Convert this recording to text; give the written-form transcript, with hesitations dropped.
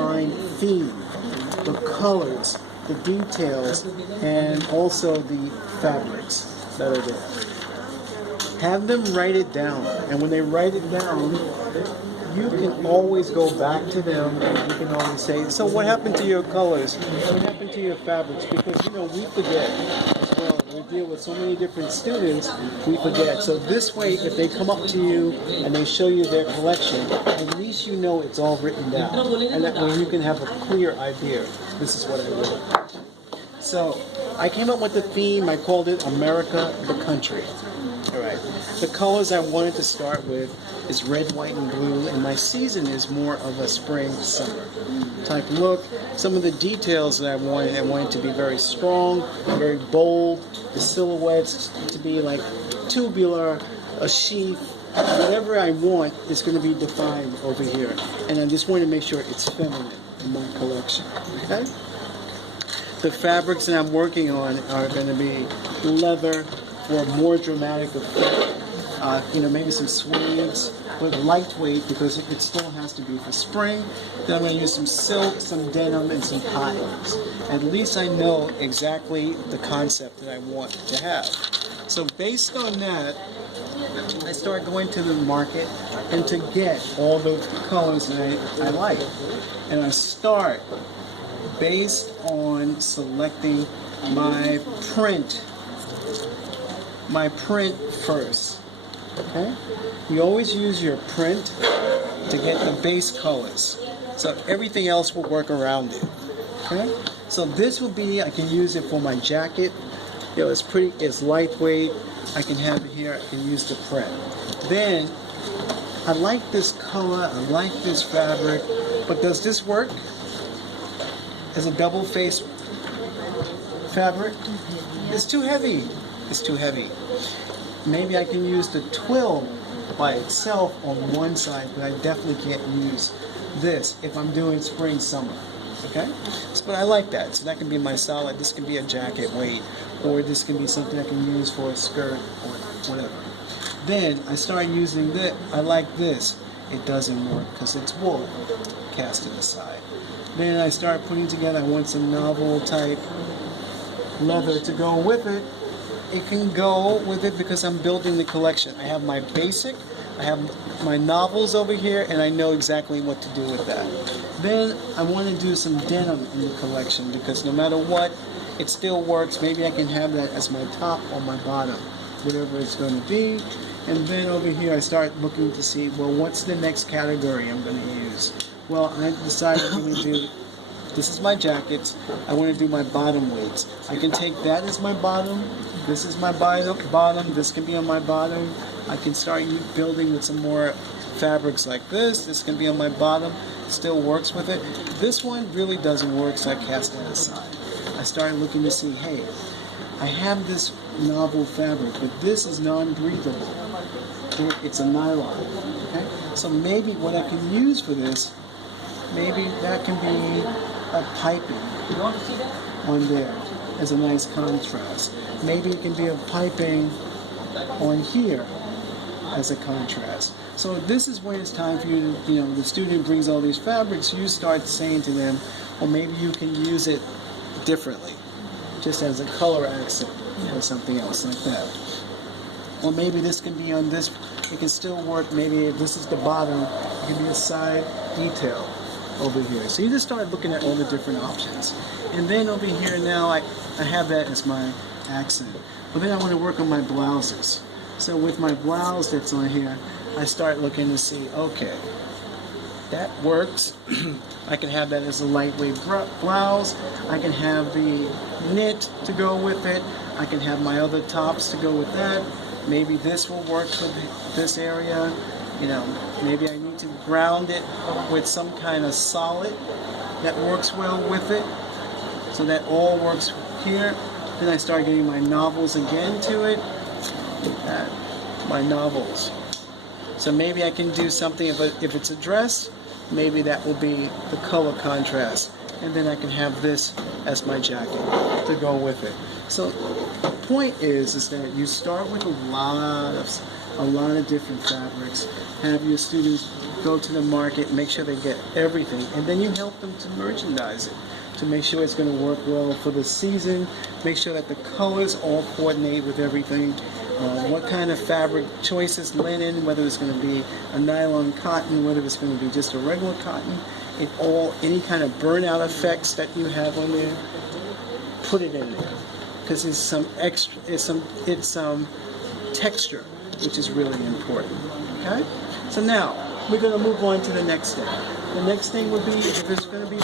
defined theme, the colors, the details, and also the fabrics that are there. Have them write it down, and when they write it down, you can always go back to them and you can always say, so what happened to your colors? What happened to your fabrics? Because, we forget as well. We deal with so many different students, we forget. So this way, if they come up to you and they show you their collection, at least you know it's all written down. And that way you can have a clear idea. This is what I want. So I came up with the theme. I called it America, the Country. All right. The colors I wanted to start with is red, white, and blue, and my season is more of a spring, summer type look. Some of the details that I wanted to be very strong, very bold, the silhouettes to be like tubular, a sheath, whatever I want is going to be defined over here. And I just want to make sure it's feminine in my collection, okay? The fabrics that I'm working on are going to be leather for more dramatic effect. Maybe some suedes with lightweight because it still has to be for spring. Then I'm going to use some silk, some denim, and some cottons. At least I know exactly the concept that I want to have. So based on that, I start going to the market and to get all the colors that I like. And I start based on selecting my print first. Okay? You always use your print to get the base colors. So everything else will work around it. Okay? So this will be, I can use it for my jacket. It's lightweight. I can have it here, I can use the print. Then, I like this color, I like this fabric, but does this work as a double face fabric? It's too heavy. It's too heavy. Maybe I can use the twill by itself on one side, but I definitely can't use this if I'm doing spring, summer. Okay? But I like that. So that can be my solid. This can be a jacket weight, or this can be something I can use for a skirt or whatever. Then I start using this. I like this. It doesn't work because it's wool. Cast it aside. Then I start putting together, I want some novel type leather to go with it. It can go with it because I'm building the collection. I have my basic, I have my novels over here, and I know exactly what to do with that. Then I want to do some denim in the collection because no matter what, it still works. Maybe I can have that as my top or my bottom, whatever it's going to be. And then over here I start looking to see, well, what's the next category I'm going to use? Well, I decided I'm going to do, this is my jackets, I want to do my bottom weights. I can take that as my bottom, this is my bottom, this can be on my bottom. I can start building with some more fabrics like this can be on my bottom, still works with it. This one really doesn't work, so I cast that aside. I started looking to see, hey, I have this novel fabric, but this is non-breathable. It's a nylon, okay? So maybe what I can use for this, maybe that can be a piping on there as a nice contrast. Maybe it can be a piping on here as a contrast. So this is when it's time for you to, the student brings all these fabrics, you start saying to them, well, maybe you can use it differently, just as a color accent or something else like that. Or maybe this can be on this, it can still work, maybe if this is the bottom, it can be a side detail over here. So you just start looking at all the different options. And then over here now, I have that as my accent. But then I want to work on my blouses. So with my blouse that's on here, I start looking to see, okay, that works. I can have that as a lightweight blouse. I can have the knit to go with it. I can have my other tops to go with that. Maybe this will work for this area. Maybe I need to ground it with some kind of solid that works well with it. So that all works here. Then I start getting my novels again to it. My novels. So maybe I can do something, if it's a dress, maybe that will be the color contrast. And then I can have this as my jacket to go with it. So the point is that you start with a lot of a lot of different fabrics. Have your students go to the market, make sure they get everything, and then you help them to merchandise it, to make sure it's going to work well for the season, make sure that the colors all coordinate with everything, what kind of fabric choices, linen, whether it's going to be a nylon cotton, whether it's going to be just a regular cotton, any kind of burnout effects that you have on there, put it in there, because it's some extra, it's some texture, which is really important. Okay, so now we're going to move on to the next thing. The next thing would be, if it's going to be